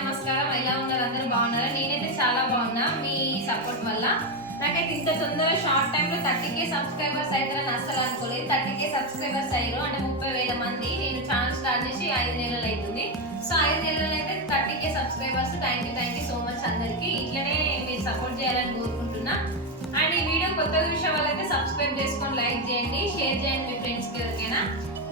నమస్కారం. ఎలా ఉన్నారు? అందరూ బాగున్నారా? నేనైతే చాలా బాగున్నా. మీ సపోర్ట్ వల్ల నాకైతే ఇంత తొందరగా షార్ట్ టైంలో 30K సబ్స్క్రైబర్స్ అవుతారని అస్సలు అనుకోలేదు. 30K సబ్స్క్రైబర్స్ అయ్యారు అంటే 30,000 మంది. నేను ఛానల్ స్టార్ట్ చేసి 5 నెలలు అవుతుంది. సో 5 నెలలు అయితే 30K subscribers. Thank you so much అందరికీ. ఇట్లనే మీరు సపోర్ట్ చేయాలని కోరుకుంటున్నా. అండ్ ఈ వీడియో కొత్త చూసే వాళ్ళైతే సబ్స్క్రైబ్ చేసుకొని లైక్ చేయండి, షేర్ చేయండి మీ ఫ్రెండ్స్కి ఎవరికైనా.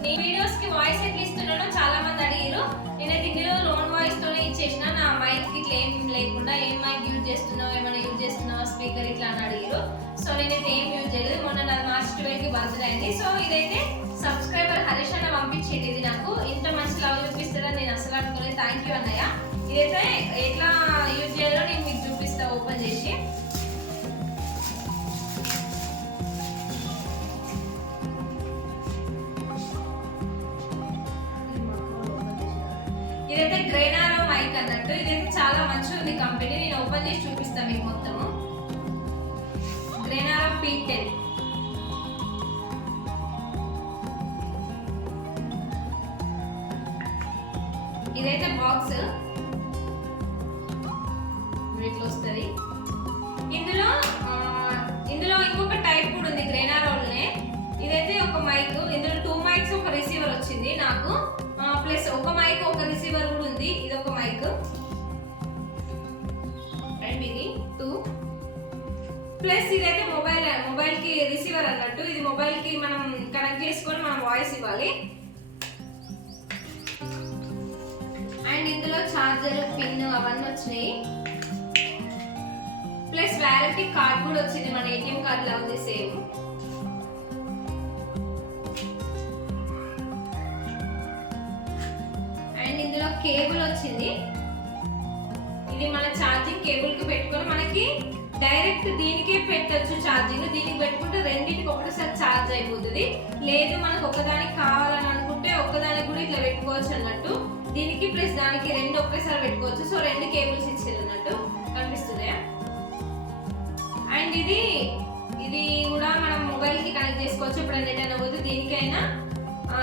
నీ వీడియోస్కి వాయిస్ ఎట్లా ఇస్తున్నానో చాలా మంది అడిగారు. నేనైతే ఇందులో లోన్ వాయిస్ తోనే ఇచ్చేసిన. నా మైక్ ఇట్లా ఏం లేకుండా ఏం మైక్ యూజ్ చేస్తున్నావు, ఏమైనా యూజ్ చేస్తున్నావా స్పీకర్ ఇట్లా అని అడిగారు. సో నేనైతే ఏం యూజ్ చేయలేదు. మొన్న నా మార్చ్ 12కి బర్త్డే అయింది. సో ఇదైతే సబ్స్క్రైబర్ హరీష్ అన్న పంపించేది. ఇది నాకు ఇంత మంచి లవ్ చూపిస్తాడని నేను అసలు అనుకోలేదు. థ్యాంక్ యూ అన్నయ్య. ఇదైతే ఎట్లా యూజ్ చేయాలో నేను మీకు చూపిస్తా ఓపెన్ చేసి. ఇదైతే గ్రేనారో మైక్ అన్నట్టు. ఇదైతే చాలా మంచిగా ఉంది కంపెనీ. నేను ఓపెన్ చేసి చూపిస్తాను మీకు మొత్తము. గ్రేనారో P10. ఇదైతే బాక్స్ ఇట్లా వస్తుంది. ఇందులో ఇంకొక టైప్ కూడా ఉంది గ్రేనారోల్నే. ఇదైతే ఒక మైక్. ఇందులో 2 మైక్స్ ఒక రిసీవర్ వచ్చింది నాకు. ప్లస్ ఒక మైక్ ఒక రిసీవర్ కూడా ఉంది. ఇది ఒక మైక్ అండ్ ఇది 2 ప్లస్ ఇదైతే మొబైల్ కి రిసీవర్ అన్నట్టు. ఇది మొబైల్ కి మనం కనెక్ట్ చేసుకొని మనం వాయిస్ ఇవ్వాలి. అండ్ ఇందులో చార్జర్ పిన్ అవన్నీ వచ్చినాయి. ప్లస్ వ్యాలిటీ కార్డ్ కూడా వచ్చింది. మన ఏటీఎం కార్డ్ లా ఉంది సేమ్. ఇందులో కేబుల్ వచ్చింది. ఇది మన ఛార్జింగ్ కేబుల్ కి పెట్టుకొని మనకి డైరెక్ట్ దీనికే పెట్టచ్చు ఛార్జింగ్. దీనికి పెట్టుకుంటే రెండింటికి ఒకటేసారి ఛార్జ్ అయిపోతుంది. లేదు మనకు ఒకదానికి కావాలని అనుకుంటే ఒక్కదానికి కూడా ఇట్లా పెట్టుకోవచ్చు అన్నట్టు. దీనికి ప్లస్ దానికి రెండు ఒకేసారి పెట్టుకోవచ్చు. సో 2 కేబుల్స్ ఇచ్చారు అన్నట్టు. కనిపిస్తున్నాయా? అండ్ ఇది కూడా మనం మొబైల్ కి కనెక్ట్ చేసుకోవచ్చు. ఇప్పుడు ఎటైనా పోతే దీనికైనా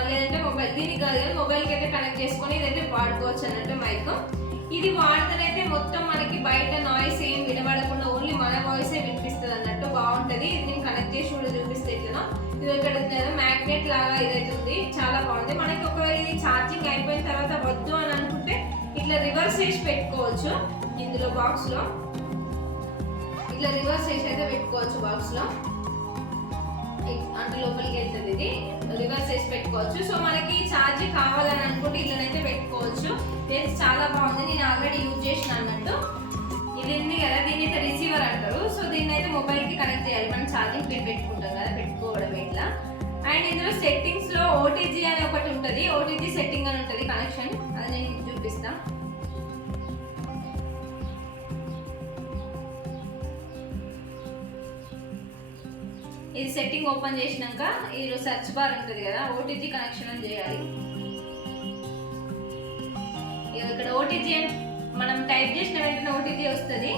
లేదంటే మొబైల్ దీనికి కాదు కానీ మొబైల్కి అయితే కనెక్ట్ చేసుకొని ఇదైతే వాడుకోవచ్చు అన్నట్టు మైక్. ఇది వాడితేనైతే మొత్తం మనకి బయట నాయిస్ ఏం వినబడకుండా ఓన్లీ మన వాయిసే వినిపిస్తుంది అన్నట్టు. బాగుంటుంది. ఇది నేను కనెక్ట్ చేసి కూడా చూపిస్తే ఇట్లా. ఇది ఇక్కడ మ్యాగ్నెట్ లాగా ఇదైతే ఉంది. చాలా బాగుంది. మనకి ఒకవేళ ఇది ఛార్జింగ్ అయిపోయిన తర్వాత వద్దు అని అనుకుంటే ఇట్లా రివర్స్ చేసి పెట్టుకోవచ్చు. ఇందులో బాక్స్లో ఇట్లా రివర్స్ చేసి అయితే పెట్టుకోవచ్చు. బాక్స్లో అంటే లోపలికి వెళ్తుంది. ఇది రివర్స్ చేసి పెట్టుకోవచ్చు. సో మనకి ఛార్జ్ కావాలని అనుకుంటే ఇట్లనైతే పెట్టుకోవచ్చు. ఇది చాలా బాగుంది. నేను ఆల్రెడీ యూజ్ చేసిన అన్నట్టు. ఇది ఉంది కదా, దీన్ని అయితే రిసీవర్ అంటారు. సో దీన్ని అయితే మొబైల్కి కనెక్ట్ చేయాలి. మనం ఛార్జింగ్ పిన్ పెట్టుకుంటాం కదా, పెట్టుకోవడం ఇట్లా. అండ్ ఇందులో సెట్టింగ్స్లో ఓటీజీ అని ఒకటి ఉంటుంది. ఓటీజీ సెట్టింగ్ అని ఉంటుంది కనెక్షన్. అది నేను చూపిస్తాను. ఇది సెట్టింగ్ ఓపెన్ చేసినాక ఇది సెర్చ్ బార్ ఉంటుంది కదా, ఓటీజీ కనెక్షన్ అని చేయాలి. ఇక్కడ ఓటీజీ మనం టైప్ చేసిన వెంటనే ఓటీజీ వస్తుంది.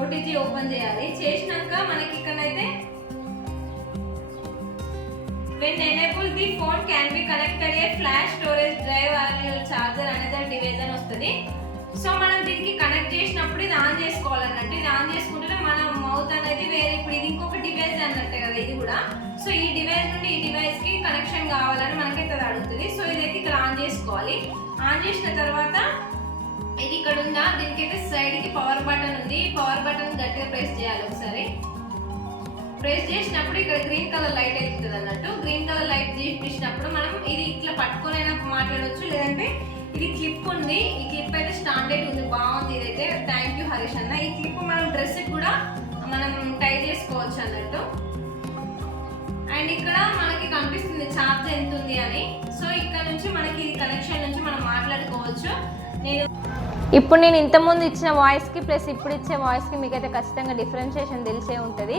ఓటీజీ ఓపెన్ చేయాలి. చేసినాక మనకి ఇక్కడైతే when enabled the phone can be connected a flash storage drive or your charger another device అని వస్తుంది. సో మనం దీనికి కనెక్ట్ చేసినప్పుడు ఇది ఆన్ చేసుకోవాలన్నట్టు. ఇది ఆన్ చేసుకుంటే మన మౌత్ అనేది వేరే. ఇప్పుడు ఇది ఇంకొక డివైస్ అన్నట్టే కదా ఇది కూడా. సో ఈ డివైస్ నుండి ఈ డివైస్ కి కనెక్షన్ కావాలని మనకైతే అది అడుగుతుంది. సో ఇదైతే ఇక్కడ ఆన్ చేసుకోవాలి. ఆన్ చేసిన తర్వాత ఇది ఇక్కడ ఉందా, దీనికైతే సైడ్ కి పవర్ బటన్ ఉంది. పవర్ బటన్ గట్టిగా ప్రెస్ చేయాలి ఒకసారి. ప్రెస్ చేసినప్పుడు ఇక్కడ గ్రీన్ కలర్ లైట్ వెళ్తుంది అన్నట్టు. గ్రీన్ కలర్ లైట్ చూపించినప్పుడు మనం ఇది ఇట్లా పట్టుకునైనా మాట్లాడవచ్చు. లేదంటే ఇది క్లిప్ ఉంది. ఈ క్లిప్ అయితే స్టాండర్డ్ ఉంది, బాగుంది. ఇదైతే థ్యాంక్ యూ హరీష్ అన్న. ఈ క్లిప్ మనం డ్రెస్ కూడా మనం టై చేసుకోవచ్చు అన్నట్టు. అండ్ ఇక్కడ మనకి కనిపిస్తుంది ఛార్జ్ ఎంత ఉంది అని. సో ఇక్కడ నుంచి మనకి ఈ కనెక్షన్ నుంచి మనం మాట్లాడుకోవచ్చు. ఇప్పుడు నేను ఇంతకుముందు ఇచ్చిన వాయిస్కి ప్లస్ ఇప్పుడు ఇచ్చే వాయిస్కి మీకైతే ఖచ్చితంగా డిఫరెన్షియేషన్ తెలిసే ఉంటుంది.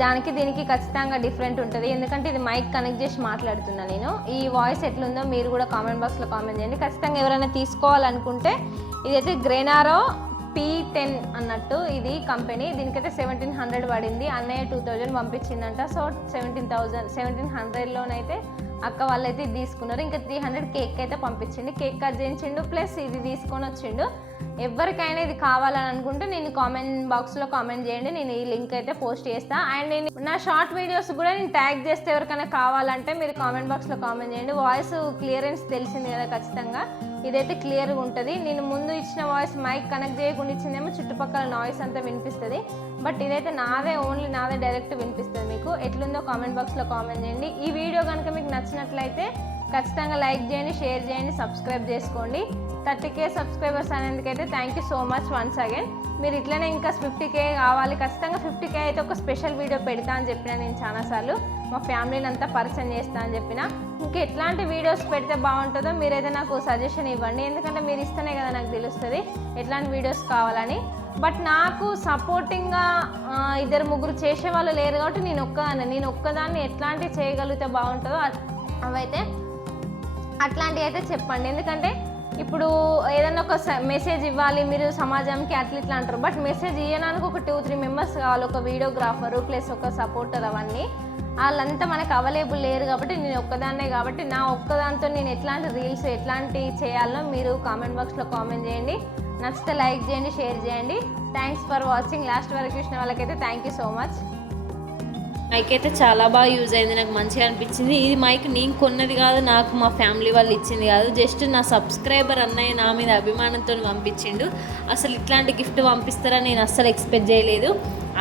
దానికి దీనికి ఖచ్చితంగా డిఫరెంట్ ఉంటుంది. ఎందుకంటే ఇది మైక్ కనెక్ట్ చేసి మాట్లాడుతున్నా నేను. ఈ వాయిస్ ఎట్లుందో మీరు కూడా కామెంట్ బాక్స్లో కామెంట్ చేయండి. ఖచ్చితంగా ఎవరైనా తీసుకోవాలనుకుంటే ఇదైతే గ్రేనారో P10 అన్నట్టు ఇది కంపెనీ. దీనికైతే 1700 పడింది. అన్నయ్య 2000 పంపించిందంట. సో 1700లోనైతే అక్క వాళ్ళైతే ఇది తీసుకున్నారు. ఇంకా 300 కేక్ అయితే పంపించిండు. కేక్ కట్ చేయించిండు ప్లస్ ఇది తీసుకొని వచ్చిండు. ఎవరికైనా ఇది కావాలని అనుకుంటే నేను కామెంట్ బాక్స్లో కామెంట్ చేయండి, నేను ఈ లింక్ అయితే పోస్ట్ చేస్తాను. అండ్ నేను నా షార్ట్ వీడియోస్ కూడా నేను ట్యాగ్ చేస్తే ఎవరికైనా కావాలంటే మీరు కామెంట్ బాక్స్లో కామెంట్ చేయండి. వాయిస్ క్లియరెన్స్ తెలిసింది కదా, ఖచ్చితంగా ఇదైతే క్లియర్గా ఉంటుంది. నేను ముందు ఇచ్చిన వాయిస్ మైక్ కనెక్ట్ చేయకుండా ఇచ్చిందేమో చుట్టుపక్కల నాయిస్ అంతా వినిపిస్తుంది, బట్ ఇదైతే నాదే, ఓన్లీ నాదే డైరెక్ట్ వినిపిస్తుంది. మీకు ఎట్లుందో కామెంట్ బాక్స్లో కామెంట్ చేయండి. ఈ వీడియో కనుక మీకు నచ్చినట్లయితే ఖచ్చితంగా లైక్ చేయండి, షేర్ చేయండి, సబ్స్క్రైబ్ చేసుకోండి. 30K సబ్స్క్రైబర్స్ అనేందుకైతే thank you so much once again. మీరు ఇట్లనే ఇంకా 50K కావాలి, ఖచ్చితంగా 50K అయితే ఒక స్పెషల్ వీడియో పెడతా అని చెప్పిన నేను చాలాసార్లు. మా ఫ్యామిలీని అంతా పరిచయం చేస్తా అని చెప్పిన. ఇంకా ఎట్లాంటి వీడియోస్ పెడితే బాగుంటుందో మీరైతే నాకు సజెషన్ ఇవ్వండి, ఎందుకంటే మీరు ఇస్తేనే కదా నాకు తెలుస్తుంది ఎట్లాంటి వీడియోస్ కావాలని. బట్ నాకు సపోర్టింగ్గా 2-3 చేసే వాళ్ళు లేరు కాబట్టి నేను ఒక్కదాన్ని ఎట్లాంటివి చేయగలిగితే బాగుంటుందో అవైతే అట్లాంటివి అయితే చెప్పండి. ఎందుకంటే ఇప్పుడు ఏదైనా ఒక మెసేజ్ ఇవ్వాలి మీరు సమాజంకి ఇట్లా అంటారు, బట్ మెసేజ్ ఇవ్వడానికి ఒక 2-3 మెంబర్స్ కావాలి, ఒక వీడియోగ్రాఫరు ప్లస్ ఒక సపోర్టర్. అవన్నీ వాళ్ళంతా మనకు అవైలబుల్ లేరు కాబట్టి నేను ఒక్కదాన్నే, కాబట్టి నా ఒక్కదాంతో నేను ఎట్లాంటి రీల్స్ ఎట్లాంటి చేయాలో మీరు కామెంట్ బాక్స్లో కామెంట్ చేయండి. నచ్చితే లైక్ చేయండి, షేర్ చేయండి. Thanks for watching. లాస్ట్ వరకు చూసిన వాళ్ళకైతే thank you so much. Mic అయితే చాలా బాగా యూజ్ అయింది, నాకు మంచిగా అనిపించింది. ఇది మైక్ నేను కొన్నది కాదు, నాకు మా ఫ్యామిలీ వాళ్ళు ఇచ్చింది కాదు, జస్ట్ నా సబ్స్క్రైబర్ అన్నయ్య నా మీద అభిమానంతో పంపించిండు. అసలు ఇట్లాంటి గిఫ్ట్ పంపిస్తారని నేను అస్సలు ఎక్స్పెక్ట్ చేయలేదు.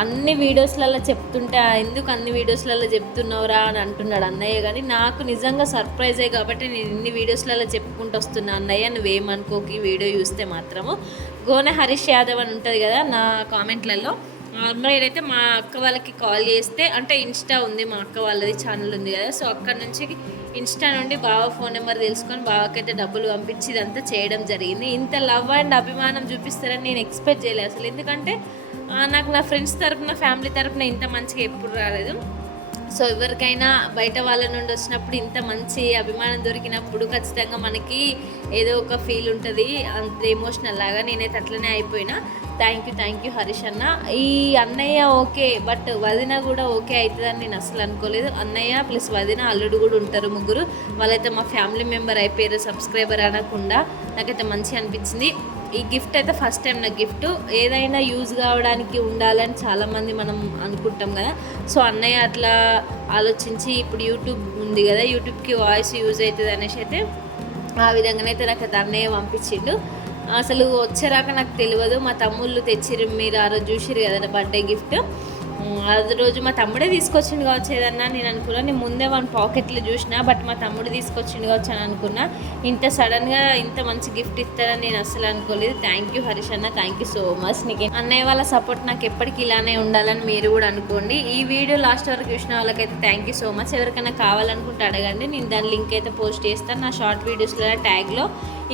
అన్ని వీడియోస్లలో చెప్తుంటే ఎందుకు అన్ని వీడియోస్లలో చెప్తున్నావురా అని అంటున్నాడు అన్నయ్య, కానీ నాకు నిజంగా సర్ప్రైజ్ అయ్యి కాబట్టి నేను ఇన్ని వీడియోస్లలో చెప్పుకుంటూ వస్తున్నా. అన్నయ్య నువ్వేమనుకోకి ఈ వీడియో చూస్తే మాత్రము. గోనె హరీష్ యాదవ్ అని ఉంటుంది కదా నా కామెంట్లలో, నేనైతే మా అక్క వాళ్ళకి కాల్ చేస్తే, అంటే ఇన్స్టా ఉంది మా అక్క వాళ్ళది ఛానల్ ఉంది కదా, సో అక్కడ నుంచి ఇన్స్టా నుండి బావ ఫోన్ నెంబర్ తెలుసుకొని బావకైతే డబ్బులు పంపించి ఇదంతా చేయడం జరిగింది. ఇంత లవ్ అండ్ అభిమానం చూపిస్తారని నేను ఎక్స్పెక్ట్ చేయలేదు అసలు, ఎందుకంటే నాకు నా ఫ్రెండ్స్ తరపున ఫ్యామిలీ తరపున ఇంత మంచిగా ఎప్పుడు రాలేదు. సో ఎవరికైనా బయట వాళ్ళ నుండి వచ్చినప్పుడు ఇంత మంచి అభిమానం దొరికినప్పుడు ఖచ్చితంగా మనకి ఏదో ఒక ఫీల్ ఉంటుంది, అంత ఎమోషనల్ లాగా. నేనైతే అట్లనే అయిపోయినా. థ్యాంక్ యూ హరీష్ అన్న. ఈ అన్నయ్య ఓకే, బట్ వదిన కూడా ఓకే అవుతుందని నేను అసలు అనుకోలేదు. అన్నయ్య ప్లస్ వదిన అల్లుడు కూడా ఉంటారు, ముగ్గురు. వాళ్ళైతే మా ఫ్యామిలీ మెంబర్ అయిపోయారు, సబ్స్క్రైబర్ అనకుండా. నాకైతే మంచిగా అనిపించింది. ఈ గిఫ్ట్ అయితే ఫస్ట్ టైం నా గిఫ్ట్. ఏదైనా యూజ్ కావడానికి ఉండాలని చాలామంది మనం అనుకుంటాం కదా, సో అన్నయ్య అట్లా ఆలోచించి ఇప్పుడు యూట్యూబ్ ఉంది కదా, యూట్యూబ్కి వాయిస్ యూజ్ అవుతుంది అనేసి అయితే ఆ విధంగానైతే నాకైతే అన్నయ్య పంపించిండు. అసలు వచ్చేరాక నాకు తెలియదు, మా తమ్ముళ్ళు తెచ్చిర్రు, మీరు ఆ రోజు చూసిర్రు కదా బర్త్డే గిఫ్ట్. అది రోజు మా తమ్ముడే తీసుకొచ్చిండు కావచ్చు ఏదన్నా నేను అనుకున్నా. నేను ముందే వన్ పాకెట్లో చూసినా, బట్ మా తమ్ముడు తీసుకొచ్చిండు కావచ్చు అని అనుకున్నా. ఇంత సడన్గా ఇంత మంచి గిఫ్ట్ ఇస్తారని నేను అసలు అనుకోలేదు. థ్యాంక్ యూ హరీష్ అన్న, థ్యాంక్ యూ సో మచ్. నీకు అన్నయ్య వాళ్ళ సపోర్ట్ నాకు ఎప్పటికీ ఇలానే ఉండాలని మీరు కూడా అనుకోండి. ఈ వీడియో లాస్ట్ వరకు చూసిన వాళ్ళకైతే థ్యాంక్ యూ సో మచ్. ఎవరికైనా కావాలనుకుంటే అడగండి, నేను దాని లింక్ అయితే పోస్ట్ చేస్తాను. నా షార్ట్ వీడియోస్లో ట్యాగ్లో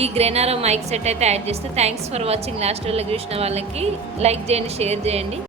ఈ గ్రెనారో మైక్ సెట్ అయితే యాడ్ చేస్తే. Thanks for watching. లాస్ట్ వరకు చూసిన వాళ్ళకి లైక్ చేయండి, షేర్ చేయండి.